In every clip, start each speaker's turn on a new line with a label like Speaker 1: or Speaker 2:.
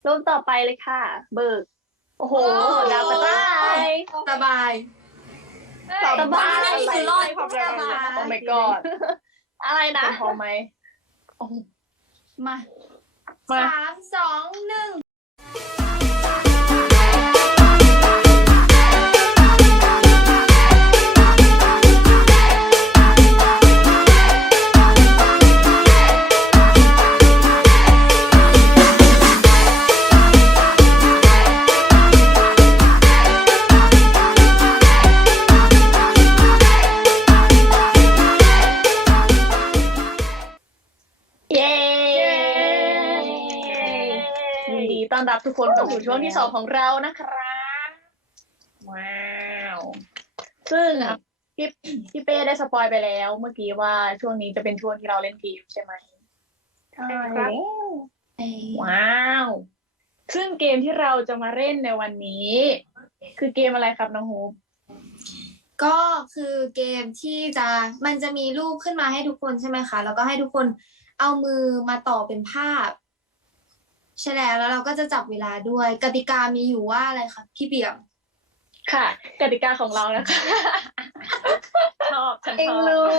Speaker 1: รูปต่อไปเลยค่ะ เบิกโอ้โหดาวกระต่าย
Speaker 2: สบาย
Speaker 1: สบาย
Speaker 2: นี่คือรอด
Speaker 1: ความ
Speaker 2: สบาย
Speaker 1: โอ้ my god อะไรนะพอไหม
Speaker 2: มา
Speaker 1: มา
Speaker 2: 3 2 1
Speaker 1: ยินดีต้อนรับทุกคนเข้าสู่ช่วงที่ 2ของเรานะครับว้าวซึ่งพี่เป้ได้สปอยไปแล้วเมื่อกี้ว่าช่วงนี้จะเป็นช่วงที่เราเล่นเกมใช่ไหมใช่ครับว้าวซึ่งเกมที่เราจะมาเล่นในวันนี้ คือเกมอะไรครับน้องฮูป
Speaker 2: ก็คือเกมที่มันจะมีรูปขึ้นมาให้ทุกคนใช่ไหมคะ แล้วก็ให้ทุกคนเอามือมาต่อเป็นภาพ ใช่แล้วเราก็จะจับเวลาด้วย กติกามีอยู่ว่าอะไรคะพี่เบียม
Speaker 1: ค่ะกติกาของเรานะคะ ชอบฉันชอบ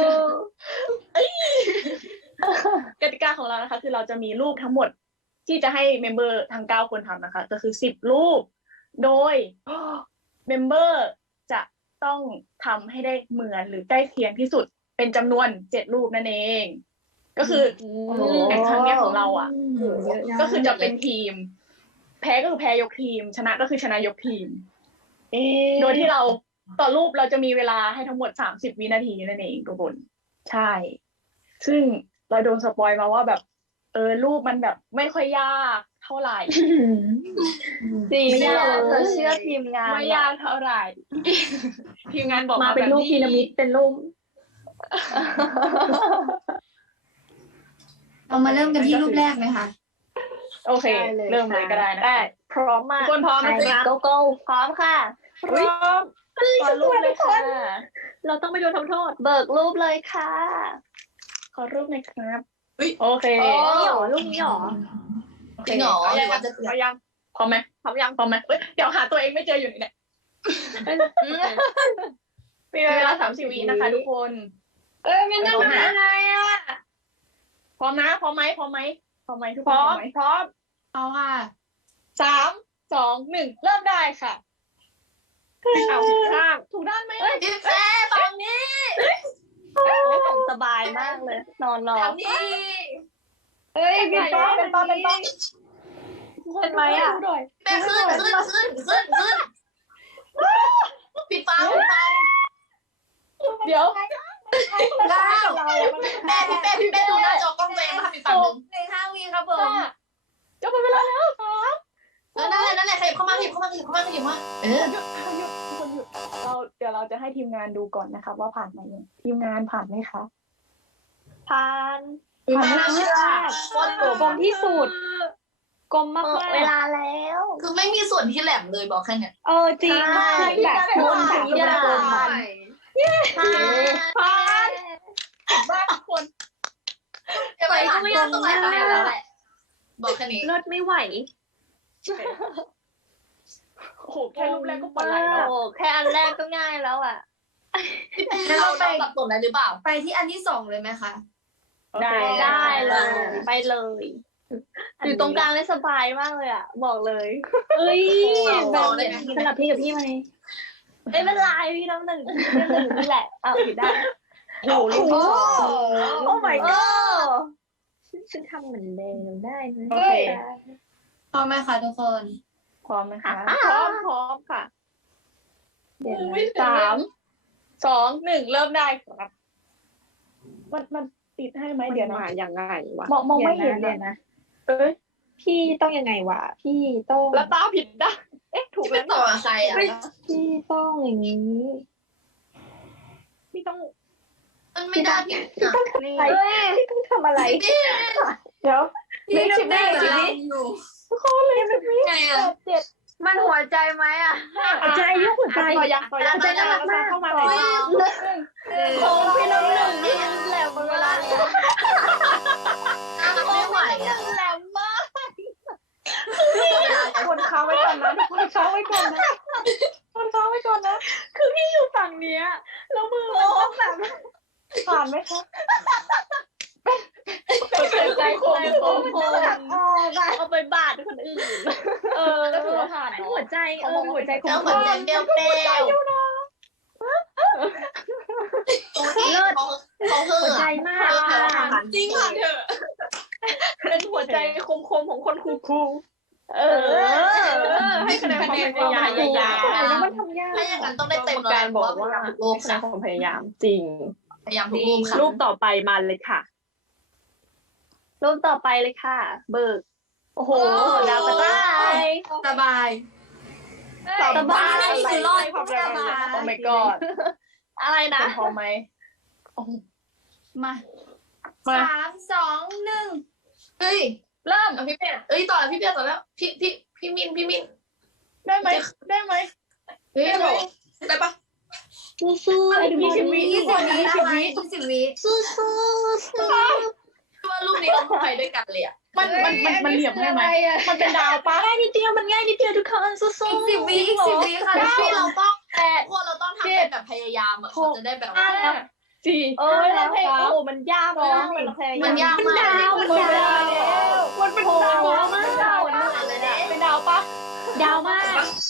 Speaker 1: กติกาของเรานะคะ คือเราจะมีรูปทั้งหมดที่จะให้เมมเบอร์ทั้ง9คนทำนะคะ ก็คือ10รูป โดยเมมเบอร์จะต้องทำให้ได้เหมือนหรือใกล้เคียงที่สุดเป็นจำนวน7รูปนั่นเอง ก็คือในครั้งนี้ของเราอ่ะก็คือจะเป็นทีม แพ้ก็คือแพ้ยกทีม ชนะก็คือชนะยกทีมโดยที่เราต่อรูปเราจะมีเวลาให้ทั้งหมด30วินาทีนั่นเองทุกคนใช่ ซึ่งเราโดนสปอยมาว่าแบบรูปมันแบบไม่ค่อยยากเท่าไหร่
Speaker 3: จริงเราเชื่อทีมงาน
Speaker 1: ไม่ยากเท่าไหร่ ทีมงานบอก
Speaker 3: มาเป็นรูปพีระมิดเป็นรูป
Speaker 2: เรามาเริ่มกันที่รูปแรกไหมคะ
Speaker 1: โอเค เริ่มเลยก็ได้นะ
Speaker 3: ได้พร้อมมาก
Speaker 1: ทุกคนพร้อมนะครับ
Speaker 3: โกโก้พร้อมค่ะ
Speaker 1: พร้อมขอรูปเลยค่ะ
Speaker 3: เราต้องไปโดนทำโทษ เบิกรูปเลยค่ะ
Speaker 1: ขอรูปหน่อยครับโอเค
Speaker 3: นี่หรอรูปนี้หรอ
Speaker 2: จริงเหรอ
Speaker 1: พร้อมยังพร้อมไหมพร้อมยังพร้อมไหมเดี๋ยวหาตัวเองไม่เจออยู่นี่แหละมีเวลา30วินะคะทุกคน
Speaker 3: มันจะหาอะไรอ่ะ
Speaker 1: พร้อมนะพร้อมไหมพร้อมไหมพร้อมไหมทุกคนพร้อมพร้อม
Speaker 2: เอาค่ะ
Speaker 1: 3 2 1เริ่มได้ค่ะเอาผิดข้างถูกด้านไหม
Speaker 2: พี่แฟ่ฝั่งนี้
Speaker 3: โอ้ผมสบายมากเลย นอนรอ
Speaker 2: ทางนี้
Speaker 3: เฮ้ยพี่ป้าเป็นป้าเป็นป้าเป็นไหมอ่ะ
Speaker 2: แม่ขึ้นปิดฟัง
Speaker 1: เดี๋ยว
Speaker 2: แล้วพี่แม่ดูหน้าจอกล้องตัวเองมาทำอีกฝั่งหนึ่ง
Speaker 3: ใน5 วิครับผม
Speaker 1: จะหมดเวลาแล้วครับ
Speaker 2: นั่นแหละขยับเข้ามาเออ
Speaker 1: หยุดทุกคนหยุดเดี๋ยวเราจะให้ทีมงานดูก่อนนะคะว่าผ่านไหมทีมงานผ่านไหมคะ
Speaker 3: ผ่าน
Speaker 2: ไม่น่าเชื่อ
Speaker 3: กลมที่สุดกลมมาก
Speaker 1: เวลาแล้ว
Speaker 2: คือไม่มีส่วนที่แหลมเลยบอกแค่เนี้ย
Speaker 3: จริงแบบคนแบบยาก
Speaker 1: ผ่านบ้านคน
Speaker 2: ไปก็ไม่ยากตรงไหนแล้วแหละบอกแค่นี้
Speaker 3: เลิศไม่ไหว
Speaker 1: โอ้โหแค่รูปแรกก็ปวดไหล่แล้ว
Speaker 3: โอ้แค่อันแรกก็ง่ายแล้วอ่ะ
Speaker 2: เราสับสนอะไรหรือเปล่าไปที่อันที่2เลยไหมคะ
Speaker 3: ได้เลยไปเลยอยู่ตรงกลางเลยสบายมากเลยอ่ะบอกเลยเอ้ยแบบสลับพี่กับพี่ไหมไม่เป็นไรพี่น้ำหนึ่งนี่แหละเอาผิดได้
Speaker 1: โอ้โห
Speaker 3: โอ้ my god ฉันทำเหมือนเดิมได้ไหม
Speaker 1: โอเค
Speaker 2: พร้อมไหมคะทุกคน
Speaker 1: พร้อมไหมคะพร้อมค่ะ
Speaker 3: เดี๋ยว
Speaker 1: 3 2 1เริ่มได้ครับมันติดให้ไหมเดี๋ยวนะ
Speaker 4: มายังไงวะ
Speaker 1: มองไม่เห็นนะเอ้ย
Speaker 4: พี่ต้องยังไงวะ พี่ต้อง
Speaker 1: แล้วตาผิดนะถูก
Speaker 2: ไม่
Speaker 1: แล้ว
Speaker 2: ต่อใครอ่ะ
Speaker 4: พี่ต้องอย่างนี้
Speaker 1: พี่ต้อง
Speaker 2: มันไม่ได้พี่
Speaker 4: พี่ต้องทำอะไร
Speaker 1: เดี๋ยว
Speaker 2: พี่ชิมได้อยู่ไงอ่ะ
Speaker 3: มันหัวใจไหมอ่ะ
Speaker 4: ใจยกหัวใจ
Speaker 1: ต่อยังเข้ามาเลย
Speaker 3: โอ้พี่น้ำหนึ่งนี่แหลมเวลานี้
Speaker 2: ไม่ไหวอ่ะ
Speaker 3: แหลมมาก
Speaker 2: ไม่
Speaker 4: อนนะทุกคนเขาไว้ก่อนนะคนเขาไว้ก่อนนะ
Speaker 3: คือพี่อยู่ฝั่งเนี้ยแล้วมือมันต้องแบบ
Speaker 4: ผ่านไหมคะ
Speaker 3: เป็นใจคมเอาไปบาดคนอื่น
Speaker 4: ก็ถือว่าผ่าน
Speaker 3: หัวใจหัวใจค
Speaker 5: เจ้าม หัวใจเปรี้ยวเขาคือ
Speaker 3: หัวใจมาก
Speaker 5: จริงค่ะเธอ
Speaker 3: เป็นหัวใจคมของคนคูให้คะแนนความพยายาม
Speaker 4: แล้วมันทำยาก
Speaker 5: ถ้าอย่างนั้นต้องได้เต็ม
Speaker 3: การบอกว่า
Speaker 5: ทุกโลก
Speaker 3: คะแนนความพยายามจริง
Speaker 5: พยายามทุกรูปค่ะ
Speaker 3: รูปต่อไปมาเลยค่ะ รูปต่อไปเลยค่ะ เบิก โอ้โห ดาวกระต่าย
Speaker 2: สบาย
Speaker 3: สบาย
Speaker 2: คือรอด
Speaker 3: ความพยายาม
Speaker 2: สบาย
Speaker 3: โอ้ my god อะไรนะ
Speaker 1: เป็นพอไหม
Speaker 2: มา3 2 1
Speaker 5: เฮ้ย
Speaker 3: เริ่ม
Speaker 5: พี่เปียต่อแล้วพี่เปียต่อแล้วพี่มิน
Speaker 1: ได้ไหมได้ไหม
Speaker 5: เฮ้ยได้ปะ
Speaker 3: สู้ๆ
Speaker 2: 20 วิ20 วิ
Speaker 5: ว่ารูปนี้เราไปด้วยกันเลยอ่ะ
Speaker 1: มันเหลี่ยมให้ไหมมันเป็นดาวปะ
Speaker 3: ง่ายนิดเดียวมันง่ายนิดเดียวทุกคนสู้
Speaker 2: อีก10 วิอีก10 วิค่ะ
Speaker 5: ที่เราต้องพวกเราต้องทำเป็นแบบพยายามอ่ะเขาจะได้แบบ
Speaker 1: สี่
Speaker 3: เอ้ยเราเพลงโอ้มันยากมากเลยเราเพลง
Speaker 5: มันยากมาก
Speaker 1: มันเป็นดาวมันเป็นดาวมากเป็นดาวปะ
Speaker 3: ยาวมาก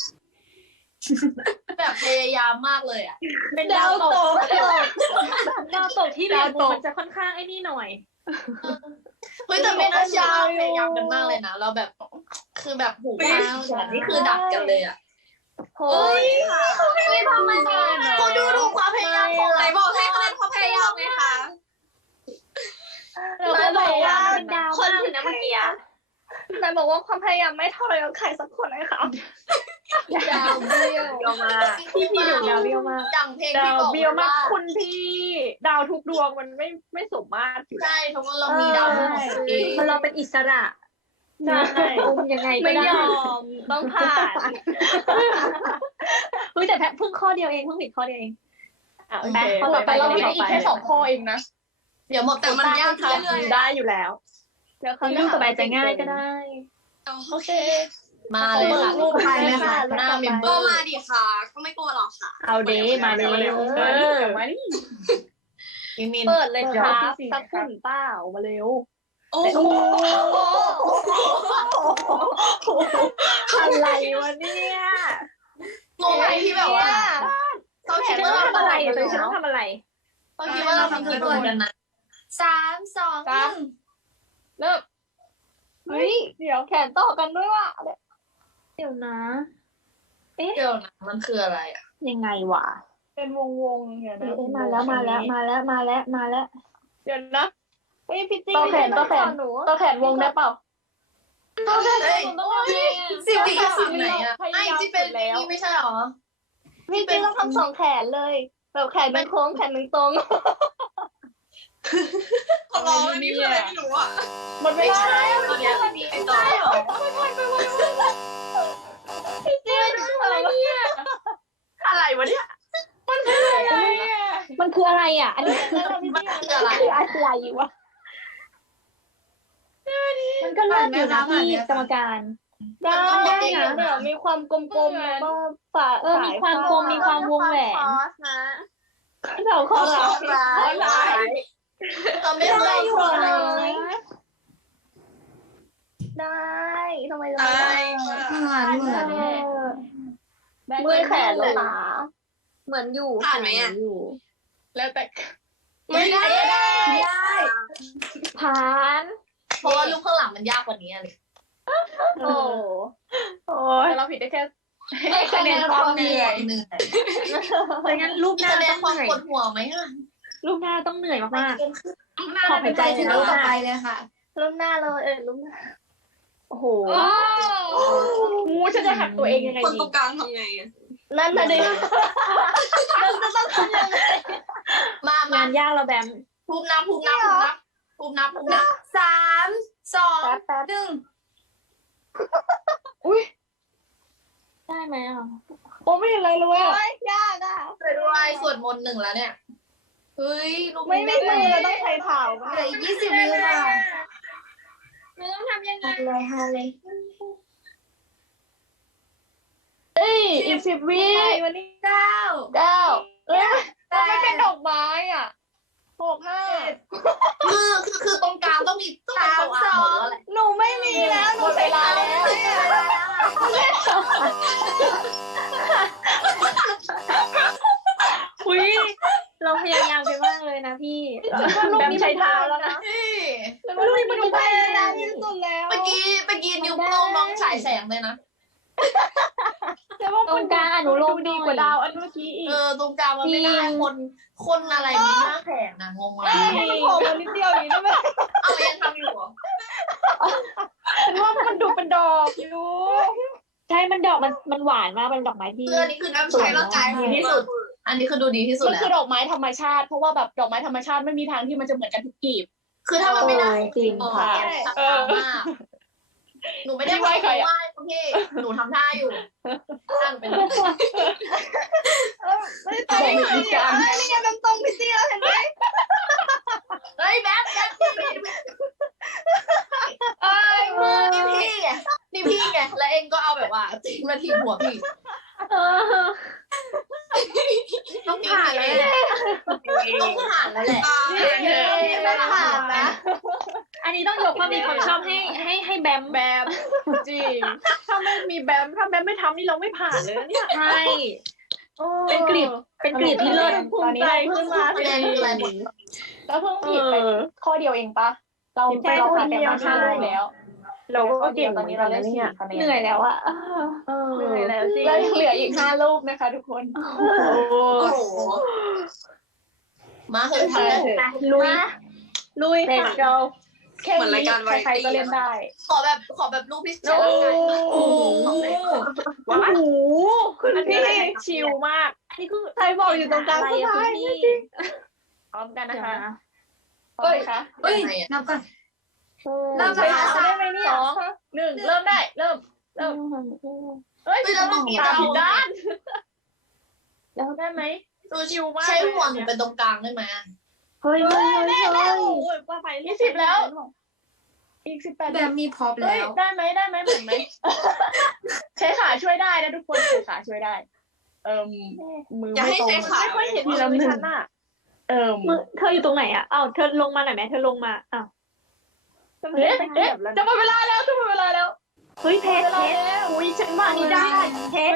Speaker 5: แบบพยายามมากเลยอ่ะ
Speaker 3: เป็นดาวตกดาวตกที่แบบมันจะค่อนข้างไอ้นี่หน่อย
Speaker 5: เฮ้ยแต่ไม่น่าเชื่อเราพยายามกันมากเลยนะเราแบบคือแบบหูฟ้านี่คือดักกันเลยอ่ะ
Speaker 3: เฮ้ย
Speaker 5: ไม่ทำไมเขาดูความพยายามของไหนบอกให้คะแนนความพยายามไงคะ
Speaker 3: เราก็บอกว่าเป็นดาวคนถึงนะเมื่อกี้นายบอกว่าความพยายามไม่เท่าไรกับใครสักคนเลยค่ะ
Speaker 5: ดาวเบี้ยวมาก
Speaker 3: พี่ดูดาวเบี้ยวมาก
Speaker 5: ดังเพลง
Speaker 1: ดา
Speaker 5: ที่
Speaker 1: ว
Speaker 5: บอก
Speaker 1: เบียวมาก
Speaker 5: ว่า
Speaker 1: คุณพี่ ดาวทุกดวงมันไม่สมมาตรอยู่
Speaker 5: ใช่เพราะว่าเรามีดาวของตัวเอง
Speaker 3: มันเราเป็นอิสระ
Speaker 1: ใช่
Speaker 3: ยังไงไม่ยอมต้องผ่านเฮ้ยแต่แพ้เพิ่งข้อเดียวเองเพิ่งผิดข้อเดียวเอง
Speaker 1: โอเคต่อไปเราผิดอีกแค่2 ข้อเองนะ
Speaker 5: เดี๋ยวหมดแต่มันยากค่ะ
Speaker 1: ได้อยู่แล้ว
Speaker 3: เดี๋ยวเขาเรื่องสบายใจง่ายก็ได้
Speaker 1: โอเค
Speaker 5: มาเลยค่ะ
Speaker 2: รูปไปไหมคะ
Speaker 5: หน้าเมมเบอ
Speaker 6: ก็
Speaker 5: ร์
Speaker 6: มาดิค่ะ ก็ไม่กลัวหรอกค่ะ
Speaker 3: เอาเดมาเลย
Speaker 1: มาดิ
Speaker 5: พี่มิน
Speaker 3: เปิดเลยครับสักขุนเปล่ามาเร็ว
Speaker 6: โอ้โห
Speaker 3: อะไรวะเนี่ย
Speaker 5: งงไหมที่แบบว่าเขาคิดว่าเรา
Speaker 3: ทำอะไร
Speaker 5: ทำ
Speaker 3: ฉันต้องทำอะไร
Speaker 5: เขาคิดว่าเราทำผิดเหมือนกันนะ
Speaker 2: 3 2 1
Speaker 1: เริ่ม
Speaker 3: เฮ้ยเดี๋ยวแขนต่อกันด้วยว่ะเดี๋ยวนะ
Speaker 5: เดี๋ยวนะมันคืออะไรอ่ะ
Speaker 3: ยังไงวะ
Speaker 1: เป็นวงอย่างนี้
Speaker 3: มาแล้ว
Speaker 1: เดี๋ยวนะ
Speaker 3: เฮ้ยพี่จิ๊
Speaker 1: ต่อแขนต่อแขนวงได้เปล่า
Speaker 5: เฮ้ย
Speaker 2: 10 วิ
Speaker 5: ฝั่งไหนอ่ะไอ้ที่เป็นนี่ไม่ใช่หรอ
Speaker 3: พี่จิ๊ต้องทำ2 แขนเลยแบบแขนเป็นโค้งแขนหนึ่งตรง
Speaker 6: ขอร้องอันนี้คืออะไรไม่รู้อ่ะ
Speaker 1: มันไม่
Speaker 5: ไม่
Speaker 1: ใช่
Speaker 5: ใช่ตอนนี้มีไม่ต่อหรอ
Speaker 3: พี่จิ๊ทำอะไรเนี่ย
Speaker 1: อะไรวะเนี่ยมันคืออะไรอ่ะ
Speaker 3: มันคืออะไรอ่ะ อันนี้
Speaker 5: มันคืออะไร
Speaker 3: คืออะไรวะมันก็เลือกอยู่นะพี่กรรมการ
Speaker 1: ได้นะเนี่ยมีความกลมๆแล้วก็ฝา
Speaker 3: มีความกลมมีความวงแหวน
Speaker 1: เราข้อร้าย
Speaker 5: เราไม่เคยอยู่เลย
Speaker 3: ได้ทำไมเรา
Speaker 6: ได้
Speaker 2: เหมือน
Speaker 3: เมื่อยแขนเลยนะเหมือนอยู่
Speaker 6: ผ่านไหมอ่ะ
Speaker 3: อยู่
Speaker 1: แล้วแต่
Speaker 5: ไม่ได้
Speaker 3: ผ่าน
Speaker 5: เพราะว่ารูปข้างหลังมันยากกว่านี้เลย
Speaker 3: โอ้
Speaker 1: โอ้ยเราผิดได้แค่
Speaker 5: ให้คะแนนความเหนื่อยเหนื่อย
Speaker 3: แต่งั้นรูปหน้า
Speaker 5: คะแน
Speaker 3: ต้
Speaker 5: น
Speaker 3: อง
Speaker 5: ความ
Speaker 3: เหนื่อย
Speaker 5: ปวดหัวไหมอ่ะ
Speaker 3: รูปหน้าต้องเหนื่อยมาก
Speaker 2: ขอหายใจถึงรูปต่อไปเลยค่ะ
Speaker 3: ๆรูปหน้าเลยรูปหน้าโอ้โห
Speaker 1: งูฉันจะหักตัวเองยังไง
Speaker 6: คน
Speaker 1: ดี
Speaker 6: ตรงกลางทำไงอ่ะ
Speaker 3: นั่นน่ะดิเราจะต้องทำยังไง
Speaker 5: มาง
Speaker 3: านยากเราแบม
Speaker 5: ภูมินับ
Speaker 2: 3 2 1
Speaker 3: ได้ไหมอ่ะ
Speaker 1: โอ้ไม่เห็นอะไรเลยอ่ะ
Speaker 3: ยากอ่ะ
Speaker 5: ไปด้วยสวดมนต์1แล้วเนี่ยเฮ้ยรูป
Speaker 1: ไม่เราต้องใช้เท้า
Speaker 2: เหลืออีก20 วิค่ะ
Speaker 3: ไม่ต้องทำยังไง
Speaker 2: เลยฮาเลย
Speaker 1: 10 วิ
Speaker 4: วันนี้
Speaker 2: 9
Speaker 1: 9เอ้ยมันไม่เป็นดอกไม้อ่ะ6 5
Speaker 5: คือตรงกลางต้องเป็นโซอาหมดแล้วแหละ
Speaker 4: หนูไม่มีแล้ว
Speaker 1: หมดเวลาแล้ว
Speaker 3: อุ้ยเราพยายามไปมากเลยนะพี่
Speaker 1: แบมใช้เท้าแล้วนะ
Speaker 5: นี่
Speaker 4: ลูกนี้มันดูไปนานที่สุดแล้ว
Speaker 5: เมื่อกี้นิ้วโป้งน้องฉายแสงเลยนะ
Speaker 4: แต่ว่า
Speaker 3: ตรงกลางอนุโลม
Speaker 1: ดูดีกว่าดาวอันเมื่อกี้อีก
Speaker 5: ตรงกลางมันไม่ได้คนอะไรมีหน้าแข็งนะงงมาก
Speaker 4: มันโผล่มานิดเดียวอย่างนี้ได้ไหม
Speaker 5: เอายังทำอยู่เหรอ
Speaker 1: ฉันว่ามันดูเป็นดอกอยู่
Speaker 3: ใช่มันดอกมันหวานมากเป็นดอกไม้ที่
Speaker 5: เสื้อนี้คือน้ำใช้ร่างกายดีที่สุด อันนี้คือดูดีที่สุด
Speaker 1: มัน
Speaker 5: แล้ว
Speaker 1: คือดอกไม้ธรรมชาติเพราะว่าแบบดอกไม้ธรรมชาติไม่มีทางที่มันจะเหมือนกันทุกกีบ
Speaker 5: คือถ้ามันไม่ได้
Speaker 3: จริงค่ะ
Speaker 5: สับสนมากหนูไม่ได้ไหว้พี่หนูทำท่าอยู่ท่าหนูเป็น
Speaker 1: แต่มีวิธีการ
Speaker 4: นี่ไงเป็นตรงพี่เตี้ยเห็นไหม
Speaker 5: เฮ้ยแบ๊บนี่พี่ไงแล้วเองก็เอาแบบว่าจริงมาทีหัวพี่
Speaker 3: ต้องผ่านเลยแหละ
Speaker 5: ต้องผ่านแล้วแหละ
Speaker 4: ไม่ผ่านนะ
Speaker 3: อันนี้ต้องยกความดีความชอบให้แบม
Speaker 1: แบบจริงถ้าไม่มีแบมถ้าแบมไม่ทำนี่เราไม่ผ่านเลยนะเนี่ย
Speaker 3: ใช่เป็นกลีบที่เลิศ
Speaker 1: ภูมิใจขึ้นมา
Speaker 5: คะแนนคืออะไรหมด
Speaker 1: แล้วเพิ่งผิดไปข้อเดียวเองปะเรา
Speaker 3: ใช่
Speaker 1: เราผ่าน
Speaker 3: ข้อเดี
Speaker 1: แต่
Speaker 3: ยว
Speaker 1: มาห้าลูกแล้ว เราก็เก่ง
Speaker 4: ตอนนี้เราได้4 คะแนน
Speaker 3: เหนื่อยแล้วอะ
Speaker 1: เหนื่อยแล้วจริงแล้วยังเหลืออีก5 ลูกนะคะทุกคน
Speaker 5: โอ้โหมาเถอะทำได้
Speaker 3: ลุย
Speaker 1: Let's go แค่นี้ใครๆก็เล่นได้
Speaker 5: ขอแบบลูกพี่เจ๋งไง
Speaker 1: โอ้โหว้าวอันนี้ชิลมาก
Speaker 3: อันนี้คือ
Speaker 4: ใครบอกอยู่ตรงกลาง
Speaker 3: อะไร
Speaker 4: สุด
Speaker 3: อะ
Speaker 4: ท้าย
Speaker 3: พี่
Speaker 1: พร้อมกัน
Speaker 3: เดี๋
Speaker 1: นะ
Speaker 3: ยว
Speaker 1: คะ
Speaker 3: นะ
Speaker 1: พร้อมไหมคะ
Speaker 5: เฮ้ย
Speaker 2: นับก่อน
Speaker 1: เริ่ม
Speaker 2: ใช้
Speaker 1: ได้
Speaker 2: ภาษา
Speaker 1: ไหมเนี่ย2 1เริ่มได้เริ่มเฮ้ย
Speaker 5: ไม่เราต้องกิน
Speaker 1: ตาม
Speaker 5: เอา
Speaker 1: ผิดด้าน
Speaker 3: แล้ว
Speaker 1: ได้ไหมดูชิลมาก
Speaker 5: ใช้หัวหนูเป็นตรงกลางได้ไหม
Speaker 3: เฮ้ย
Speaker 1: แน่แล้วว่าไป20แล้วอีก18
Speaker 2: แบบมีพร็อพ
Speaker 1: เฮ้
Speaker 2: แล้
Speaker 1: ยว ได้ไหมเหมือนไหมใช้ขาช่วยได้นะทุกคนใช้ขาช่วยได้ มือ
Speaker 6: จะ
Speaker 1: ไม่
Speaker 6: ให้
Speaker 1: ตรง
Speaker 6: ใช้ขา
Speaker 1: ไม่ค่อยเห็นมือฉันอ่ะ
Speaker 3: มือเธออยู่ตรงไหนอะอ้าวเธอลงมาหน่อยไหมเธอลงมาอ้าว
Speaker 1: เอ๊ะจะหมดเวลาแล้วจะหมดเวลาแล้ว
Speaker 3: เฮ้ยเพชร
Speaker 1: อุ้ยฉันว่านี่ได้
Speaker 3: เพชร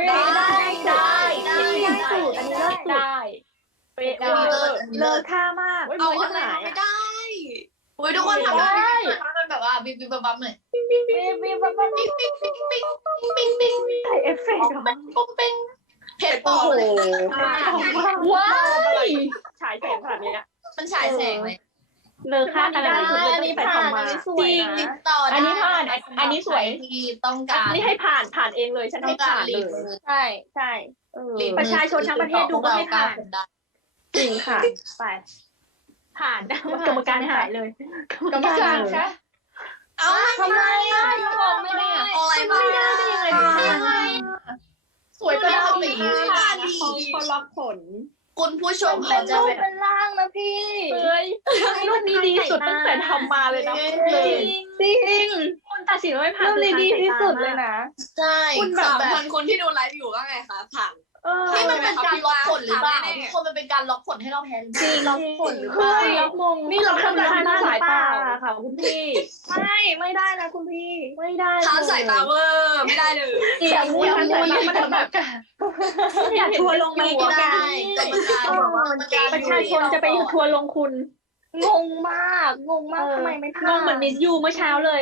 Speaker 3: ได้สูตรอันนี้เลิศสุด
Speaker 1: ได้เป๊ะ
Speaker 3: เลอค่ามาก
Speaker 5: เอาอะไรไม่ได้อุ้ยทุกคนทำได้ทำมันแบบว่าบิ๊บบับหน่อยปิ๊งปิ๊งปิ๊งปิ๊งปิ๊ง
Speaker 3: ใส่เอฟเฟกต์เหรอ
Speaker 5: ปุ๊บปิ๊งเผ็ดปอดเลย
Speaker 1: ว้ายฉายแสงขนาดนี้
Speaker 5: มันฉายแสงเลย
Speaker 3: เลอค่าขนาดนี้
Speaker 1: อันนี้ผ่าน
Speaker 3: จริง
Speaker 5: ต่อ
Speaker 1: อันนี้ผ่านอันนี้สวย
Speaker 5: ที่ต้องการ
Speaker 1: นี่ให้ผ่านเองเลยฉัน
Speaker 5: ต้อ
Speaker 1: ให้
Speaker 5: งการ
Speaker 1: ผ่าน
Speaker 5: รี
Speaker 1: เลย
Speaker 5: มือ
Speaker 3: ใช่ประชาชนทั้งประเทศดูก็ให้ผ่าน จริงค่ะไปผ่านกรรมการหายเลย
Speaker 1: กรรมการคะ
Speaker 5: เอาทำไมบอกไม่ได้อะไรมา
Speaker 3: ไม่ได้ได้ยังไงผ่าน
Speaker 1: สวยก็ได้
Speaker 4: เขาล็อกผล
Speaker 5: คุณผู้ชมเขาจะแบบ
Speaker 3: เป็นร่างนะพี่
Speaker 1: เฮ้ยรูปนี้ดีสุดตั้งแต่ทำมาเลยนะ
Speaker 3: จริงคุณตัดสินว่าไม่ผ่าน
Speaker 1: ดีที่สุดเลยนะ
Speaker 5: ใช่
Speaker 6: คุณ
Speaker 5: แบบ
Speaker 6: 3,000 คนที่ดูไลฟ์อยู่ว่าไงคะผ่าน
Speaker 5: นี่มันเป็นการล็อกผลหรือเปล่าทุกคนมันเป็นการล็อกผลให้เราแพ้
Speaker 3: จริงล็อกผลหรือเปล่าล็อกมง
Speaker 1: นี่เราทำการสายตาค่ะคุณพี่
Speaker 3: ไม่ได้นะคุณพี่
Speaker 1: ไม่ได้
Speaker 6: ทานสายตาเวอร์ไม่ได้เลย
Speaker 1: อย่าพูดมันแบบ
Speaker 3: อยากทัวร์ลงไหมกรรมการ
Speaker 5: กรรมการบอกว่ามันการ
Speaker 3: ประชาชนจะไปทัวร์ลงคุณ
Speaker 4: งงมากทำไมไม่
Speaker 3: งงเหมือนมิสยูเมื่อเช้าเลย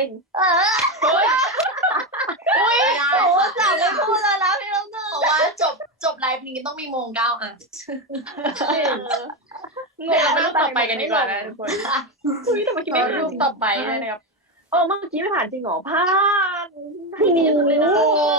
Speaker 5: จับไม่พูดแล้วนะพี่น้องเพราะว่าจบไลฟ์นี้ต้องมีโมง9อ่ะ
Speaker 1: งงไปรูปต่อไปกันดีกว่านะทุกคนแต่เมื่อกี้ไม่รูปต่อไปนะครับเมื่อกี้ไม่ผ่านจริงเหรอผ่านนี่เลยนะ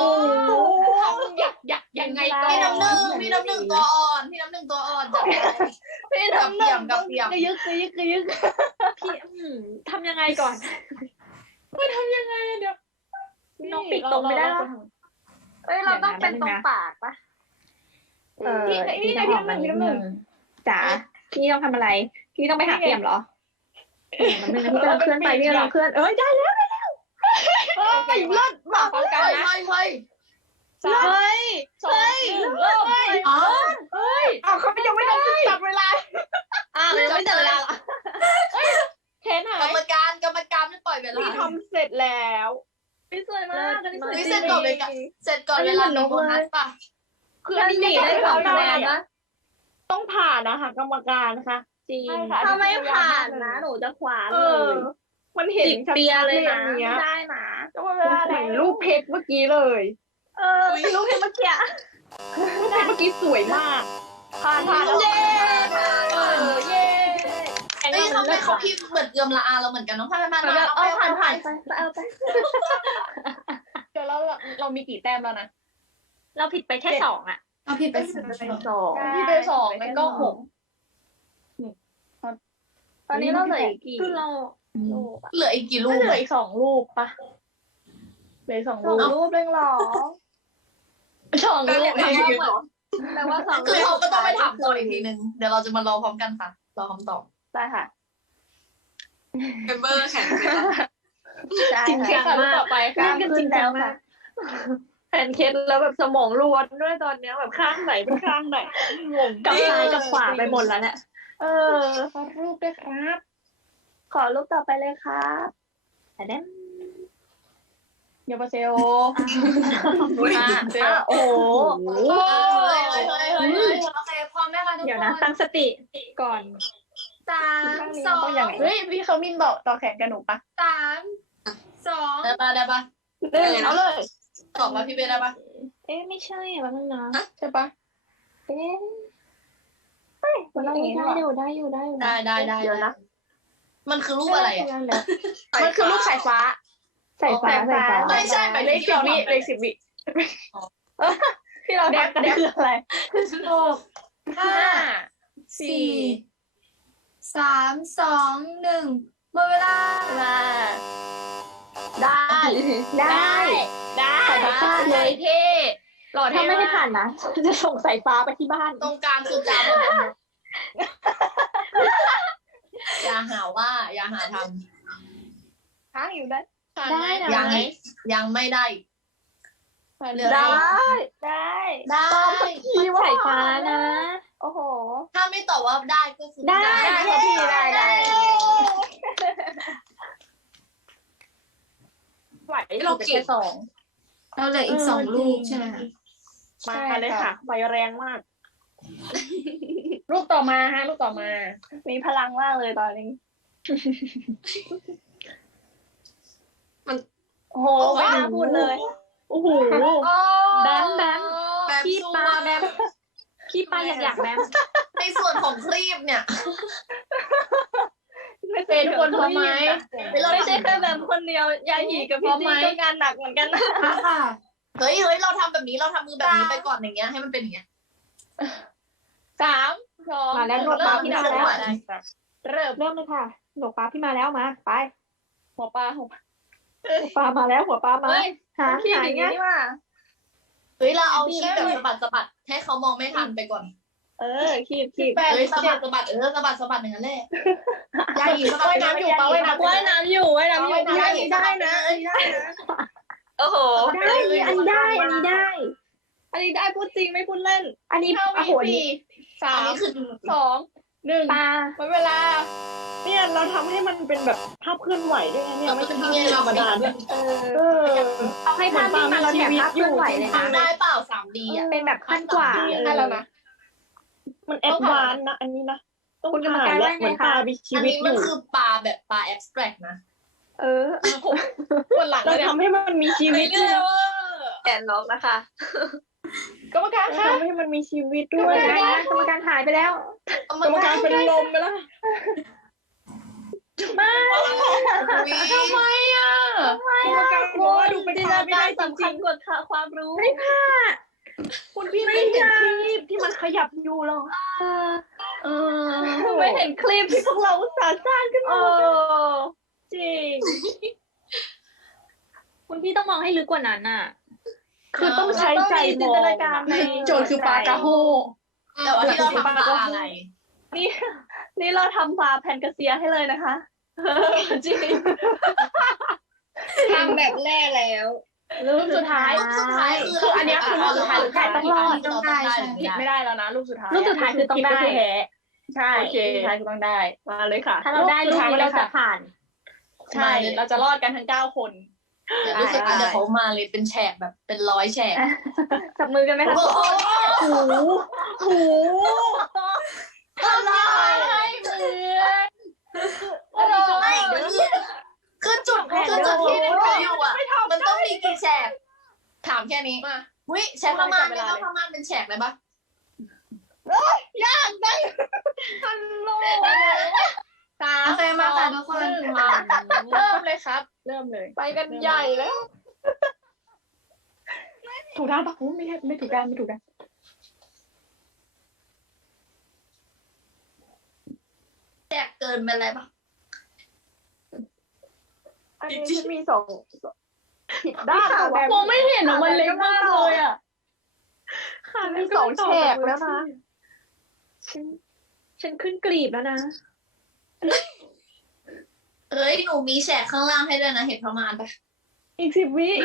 Speaker 1: ยังไงก็
Speaker 5: พี่น้ำหนึ่งตัวอ่อนพี่น้ำหนึ่งตัวอ่อนจับพี่กับเปี่ยมกับเปี่ยม
Speaker 3: กระยึกพี่ทำยังไงก่อน
Speaker 1: ไม่ทำยังไงเดี๋ยว
Speaker 3: น้องปิดตรงไม่ได้หรอ
Speaker 4: เราต้องเป็นตรงปากปะ
Speaker 1: พี่น้ำหนึ่ง
Speaker 3: จ๋าพี่ต้องทำอะไรพี่ต้องไปหาเปี่ยมเหรอมันนึงนะพี่กำลังเคลื่อนไปพี่กำลังเคลื่อนได้แล้ว
Speaker 1: เลิศหมาฟังกันนะ
Speaker 5: เฮ้ย
Speaker 1: 3 2 1 เริ่ม
Speaker 5: อ๋อ
Speaker 1: อ้าวเขายังไม่ได้จับเวลา
Speaker 3: ยังไม่จับเวลา
Speaker 1: เคนหาก
Speaker 5: ร
Speaker 1: ย
Speaker 5: รมการไม่ปล่อยเวลา
Speaker 1: พี่ทำเสร็จแล้ว
Speaker 3: พี่สวยมากอันนี้สวย
Speaker 5: เสร็จก่อนเวลามีโบนัสป่ะ
Speaker 1: คืออันนี้
Speaker 3: ได้สองคะแนน
Speaker 1: นะ
Speaker 3: นะ
Speaker 1: ต้องผ่านนะคะกรรมการนะคะจริง
Speaker 3: ถ้าไม่ผ่านนะหนูจะขวาน
Speaker 1: เอ
Speaker 3: เล
Speaker 1: อย มันเห็น
Speaker 3: ติดเปียเลยนะ
Speaker 1: อย่างเงี้ย
Speaker 3: ไม่ได้นะ
Speaker 1: ก็เวลาไหนรูปเพชรเมื่อกี้เลย
Speaker 3: รู้เพียงเมื่อกี้
Speaker 1: รูปเพชรเมื่อกี้สวยมากผ่านแล้ว
Speaker 3: เย้
Speaker 1: เย้
Speaker 5: เฮ้ยทำไมเขาพิมพ์เหมือนเอือมละอาเราเหมือนกันน้องพายมา
Speaker 3: เอาผ่านไปเอาไป
Speaker 1: เดี๋ยวเรามีกี่แต้มแล้วนะ
Speaker 3: เราผิดไปแค่2อ่ะ
Speaker 2: เอาผิดไป
Speaker 1: พี่เป็น2งั้นก็6
Speaker 3: ตอนนี้เราเหลืออีกกี่
Speaker 5: เหลืออีกกี่ลู
Speaker 1: ก็
Speaker 5: ก
Speaker 1: เหลืออีก2 ลูกปะเหลือ2 ลูก
Speaker 3: รูปเร่งหรอ
Speaker 1: 2 ลูก
Speaker 3: แปลว่า2
Speaker 5: คือเขาก็ต้องไปถามต่ออีกทีนึงเดี๋ยวเราจะมารอพร้อมกันค่ะรอคำตอบ
Speaker 3: ได้ค่ะ
Speaker 6: เมมเบอร์แข่งกัน
Speaker 1: จริงจังต่อไป
Speaker 3: กล้ามจริงแล้วค่ะ
Speaker 1: แผ่นเคสแล้วแบบสมองล้วนด้วยตอนนี้แบบข้างไหนเป็นข้างไหนงง
Speaker 3: กับซ้ายกับขวาไปหมดแล้วเนี่ย
Speaker 1: ขอรูปด้วยครับ
Speaker 3: ขอรูปต่อไปเลยครับแต่เด่น
Speaker 1: เดี๋ยวมาเซล
Speaker 3: โอ้โห
Speaker 5: เฮ้ยโอเคพร้อมไหมคะทุกคน
Speaker 3: เดี๋ยวนะตั้งสติก่อน
Speaker 2: 3 2
Speaker 1: เฮ้ยพี่เขามินบอกต่อแขนกับหนูปะ
Speaker 2: 3 2
Speaker 5: ได้ปะ
Speaker 1: 1เอาเลย
Speaker 5: ตอบมาพี่เบได้ปะ
Speaker 3: ไม่ใช่แบบนั้นนะ
Speaker 1: ใช่ปะ
Speaker 3: มันได้อยู่ได้
Speaker 5: ได้นะมันคือรูปอะไรอ่ะ
Speaker 1: มันคือรูปสายฟ้า
Speaker 5: ไม่ใช่หมายเลข10 วิ
Speaker 1: เลข10 วิที่เราแดกคืออะไร
Speaker 2: 6 5 4 3 2 1หมดเวลา
Speaker 3: ได้
Speaker 1: สายฟ้าเลยเท่หล่อ
Speaker 3: ถ้า
Speaker 1: เท่
Speaker 3: ไม่ให้ผ่านนะจะส่งสายฟ้าไปที่บ้าน
Speaker 5: ตรงกลางคือจามอย่าหาท
Speaker 1: ค้างอยู่ได้
Speaker 3: ได้นะ
Speaker 5: ำยังไม่ได้
Speaker 3: ได้
Speaker 1: พี่ว่า
Speaker 3: สายฟ้านะ โอ้โห
Speaker 5: ถ้าไม่ตอบว่าได้ก็คือ
Speaker 3: ได้
Speaker 1: ค่ะพี่ได้ ไหวเราเก็บ2
Speaker 2: เราเหลืออีก2 ลูกใช่ไหมคะ
Speaker 1: มาเลยค่ะไฟแรงมาก รูปต่อมาฮะรูปต่อมา
Speaker 3: มีพลังมากเลยตอนนี้ โอ้โหไม่น่าพูดเลย
Speaker 1: โอ้โห
Speaker 3: แบม
Speaker 5: แบบ
Speaker 3: พี่ปลาแบมพี่ปลาอยากแบม
Speaker 5: ในส่วนของครีบเนี่ย
Speaker 1: ไม่เป็นทุกคนพร้อมไหม
Speaker 3: ไม่ใช่แค่แบมคนเดียวยายหยีกับพี่จีก็งานหนักเหมือนกันนะ
Speaker 2: ค่ะ
Speaker 5: เฮ้ยเราทำแบบนี้เราทำมือแบบนี้ไปก่อนอย่างเงี้ยให้มันเป็นอย่างเงี้ย
Speaker 1: 3 2
Speaker 3: มาแล้วหนวดปลาพี่มาแล้ว
Speaker 1: เริ่ม
Speaker 3: เริ่มเลยค่ะหนวดปลาพี่มาแล้วมาไป
Speaker 1: หัวปลา
Speaker 3: หัวปลามาแล้วหัวปลามาหา
Speaker 1: พี่
Speaker 3: หา
Speaker 1: อย่าง
Speaker 3: เงี้
Speaker 1: นี้
Speaker 3: ย
Speaker 1: ว่า
Speaker 5: เฮ้ยเราเอาคีบแบบสะบัดให้เขามองไม่ทันไปก่อน
Speaker 3: คีบ
Speaker 1: แปด
Speaker 5: เฮ้ยสะบัดสะบัดอย่างนั้นแหละยาหยีสะบัด
Speaker 1: ว่ายน้ำอยู่ปะว่ายน้ำ
Speaker 3: ว่ายน้ำอยู่ได้นะ
Speaker 6: โอ้โห
Speaker 3: ได้อันนี้ได้อันนี้ได้
Speaker 1: อันนี้ได้พูดจริงไม่พูดเล่น
Speaker 3: อันนี้
Speaker 1: 5
Speaker 3: โอ้โห
Speaker 1: วิ
Speaker 5: อันนี้
Speaker 1: 4
Speaker 5: คือ
Speaker 1: 3 2 1
Speaker 3: ปลา
Speaker 1: หมดเวลา เนี่ยเราทำให้มันเป็นแบบภาพเคลื่อนไหวด้วยนะเนี่ยไม่ใช่ภาพธรรมดาด้วย
Speaker 3: เอาให้ภาพที่เราแถบภาพเคลื่อนไหวเลยนะ
Speaker 5: ได้เปล่า 3D อ่ะ
Speaker 3: เป็นแบบขั้นกว่า
Speaker 1: ได้แล้วนะ มันแอดวานซ์นะอันนี้นะต้อง
Speaker 3: คุณกรรม
Speaker 1: ผ่า
Speaker 3: การ
Speaker 1: นและ
Speaker 3: ว่าไง
Speaker 1: เหมือน
Speaker 3: คะ
Speaker 1: ปลามีชี
Speaker 5: อัน
Speaker 1: วิต
Speaker 5: นี้
Speaker 1: อ
Speaker 5: มัน
Speaker 1: ยู่
Speaker 5: คือปลาแบบปลา abstract นะ
Speaker 1: วันหลังเราทำให้มันมีชีวิตด้วย
Speaker 6: แอนล็อกนะคะ
Speaker 1: กรรมการคะทำให้มันมีชีวิตด้วย
Speaker 3: กรรมการหายไปแล้ว
Speaker 1: กรรมการเป็นลมไปแล้ว
Speaker 5: ทำไมอ่ะ
Speaker 1: กรรมการบอกว่าดูเป็น
Speaker 3: จิน
Speaker 1: ป
Speaker 3: ต
Speaker 1: ลา
Speaker 3: นา
Speaker 1: ไม่
Speaker 3: กา
Speaker 1: ได้
Speaker 3: ร
Speaker 1: จ
Speaker 3: สำคั
Speaker 1: ริ
Speaker 3: ญ
Speaker 1: ง
Speaker 3: กว่าความรู้
Speaker 1: ๆคุณพี่ไม่เห็นคลิปที่มันขยับอยู่หรอก
Speaker 3: ไม่เห็นคลิปที่พวกเราอุตส่าห์สร้างขึ้นมาจริง คุณพี่ต้องมองให้ลึกกว่านั้นน่ะ
Speaker 1: คือต้องใช้ใจม
Speaker 3: จิน
Speaker 1: อ
Speaker 3: ต
Speaker 1: ง
Speaker 3: นาการใน
Speaker 1: โจทย์คือปลากระโฮ
Speaker 5: แต่ว่าที่เราทำปลาอะไร
Speaker 3: นี่เราทำปลาแพนกาเซียให้เลยนะคะ จริง
Speaker 4: ทำแบบแรกแล้ว
Speaker 1: รูปสุดท้าย
Speaker 5: สุดท้ายคือ
Speaker 1: อันนนี้คือลูกสุดท้าย
Speaker 3: ต้องรอด
Speaker 2: ต้องได้ใช่
Speaker 1: ผิดไม่ได้แล้วนะลูกสุดท้าย
Speaker 3: ลูกสุดท้ายคือต้องได้
Speaker 1: ผิก็แพ้ใช่
Speaker 4: โอเค
Speaker 1: ลูกสุดท้ายคือต้องได้มาเลยค่ะ
Speaker 3: ถ้าเราได้ลูกนี้เราจะผ่าน
Speaker 1: ใช่เราจะรอดกันทั้ง9 คน
Speaker 5: เดี๋ยวรู้สึกว่าเดี๋ยวเขามาเลยเป็นแฉกแบบเป็น100 แฉก
Speaker 3: จับมือกันไหมคะ
Speaker 1: หู
Speaker 5: อะไรเหมือนคือจุดที่ในเขาอยู่อ่ะมันต้องมีกี่แฉกถามแค่นี้วิแฉกประมาณเนี่ยต้องประมาณเป็นแฉกเลยปะ
Speaker 2: โอเคมาค่ะทุกคน
Speaker 1: เริ่มเลยครับ เริ่มเลย
Speaker 4: ไปกันใหญ่แล้ว
Speaker 1: ถูกด้านปะไม่ถูกด้านไม่ถูกด้าน
Speaker 5: แฉกเกินไปอะไรปะ
Speaker 4: อันนี้ฉันมี2ผิดด้าน
Speaker 1: มองไม่เห็นอ่ะมันเล็กมากเลยอ่ะ
Speaker 4: มี2 แฉกแล้วนะ
Speaker 3: ฉันขึ้นกลีบแล้วนะ
Speaker 5: เอ้ยหนูมีแฉกข้างล่างให้ด้วยนะเห็นประมาณปะ
Speaker 1: อีก10 วิ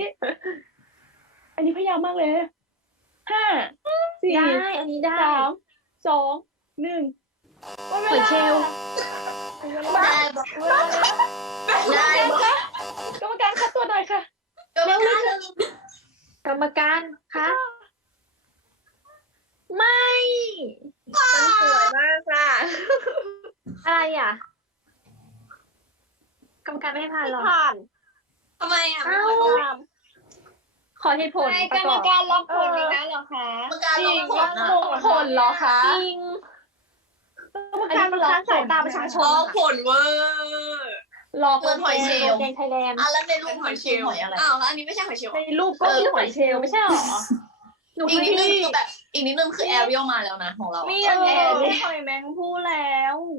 Speaker 1: อันนี้พยายามมากเลย5 4
Speaker 3: ได้อันนี้ได้
Speaker 1: 3 2 1
Speaker 3: เหมือนเชล
Speaker 5: ได้ปะได้ปะ
Speaker 1: กรรมการคัดตัวหน่อยค่ะ
Speaker 5: ก็ไม่ได้
Speaker 3: กรรมการคะไม่
Speaker 6: มันสวยมากค่ะ
Speaker 3: อะไรอ่ะ กรรมการไม่ให้ผ่านหรอ
Speaker 4: ผ่าน
Speaker 6: ทำไมอ่ะ
Speaker 3: เอ้าขอเหตุผลประกอบ
Speaker 6: ล็อกผลอีกแล้วเหรอคะ
Speaker 5: กรรมการลงผลนะ
Speaker 1: ผลเหรอคะ
Speaker 3: จริง
Speaker 1: กรรมการมันค้านสายตาประชาชน
Speaker 6: ล็อก
Speaker 1: ค่ะ
Speaker 6: ผลเวอร์
Speaker 1: หลอก
Speaker 5: เกินหอยเชลล์
Speaker 3: แกงไทยแลนด์
Speaker 5: แล้วในรูปมันคือหอยอะไร
Speaker 6: อ้าวแล้วอันนี้ไม่ใช่หอยเชลล์
Speaker 1: ในรูปก็คือหอยเชลล์ไม่ใช่หรอ
Speaker 3: หนู
Speaker 5: อีกนิดนึง
Speaker 3: พี่
Speaker 5: คือแบบอีกนิดนึงคือแอเรียลมาแล้วนะของเรา
Speaker 3: มี
Speaker 5: อะ
Speaker 3: อันนี้
Speaker 4: หอยแมงผู้แล้ว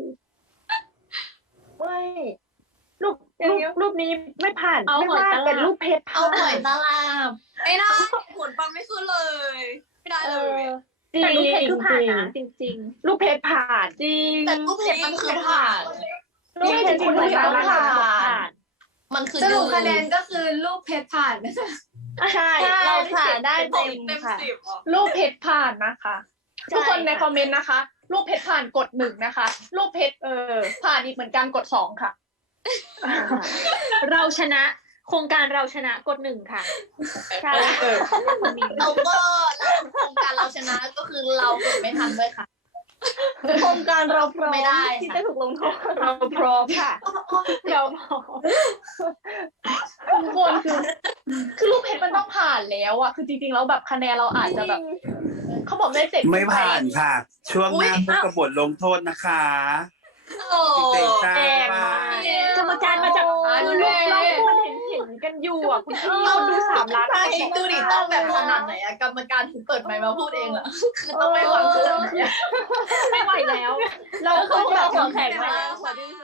Speaker 3: ไม่รูปนี้ไม่ผ่าน
Speaker 1: เอาหอยตลับ
Speaker 3: เป็นรูปเพชร
Speaker 5: เอาหอยตลับ
Speaker 6: ไม่ได้ผลปังไม่ขึ้นเลย ไม่ได้เลย
Speaker 1: จริง
Speaker 3: แต่รูปเพชรคือผ่านนะจริง
Speaker 1: รูปเพชรผ่านจริง
Speaker 5: แต่รูปเพจมันคือผ่าน
Speaker 1: รูปเพชรคุณต้องผ่าน
Speaker 5: มันคือ
Speaker 2: สรุป
Speaker 5: ดื้อ
Speaker 2: คะแนนก็คือลูกเพชรผ่านนะคะ
Speaker 1: ใช่เราผ่านได้
Speaker 6: เต็
Speaker 1: เต็
Speaker 6: ม
Speaker 1: มค่ะ
Speaker 6: 10อ่ะ
Speaker 1: รูปเพชรผ่านนะคะ ทุกคนในคอมเมนต์นะคะ รูปเพชรผ่านกด1นะคะ รูปเพชรผ่านอีกเหมือนกันกด2ค่ะ
Speaker 3: เราชนะ โครงการเราชนะกด1ค่ะใช่
Speaker 5: เราก็โครงการเราชนะก็คือเรากดไม่ทันด้วยค่ะ
Speaker 1: โครงการเราพร้อม
Speaker 5: ไม่ได้
Speaker 1: ที่
Speaker 5: ค่ะ
Speaker 1: จะถูกลงโทษเราพร้อมค่ะ เราพร้อมทุกคนคือรูปเพชรมันต้องผ่านแล้วอ่ะคือจริงๆแล้วแบบคะแนนเราอาจจะแบบเขาบอกได้7
Speaker 7: ไม่ผ่านค่ะ ช่วงหน้าพบกับบทลงโทษนะคะ
Speaker 6: โอ้
Speaker 7: เด็กๆจ้า
Speaker 1: แกง
Speaker 7: บ๊ายบาม
Speaker 1: าก
Speaker 7: ย
Speaker 1: กรรมการมาจากคือรูปเรามันเห็นกันอยู่อ่ะคุณพี่คนดู3 ล้าน
Speaker 5: ใช่ดูดิต้องแบบขนาดไหนอะกรรมการถึงเปิดไมค์มาพูดเองอะคือต้องไม่ฟังเพื่อน
Speaker 3: ไม่ไหวแล้ว
Speaker 1: เรา
Speaker 3: เรา
Speaker 1: ต้องแบบ
Speaker 3: หัวแข็ง
Speaker 1: มาม
Speaker 3: าก
Speaker 1: ก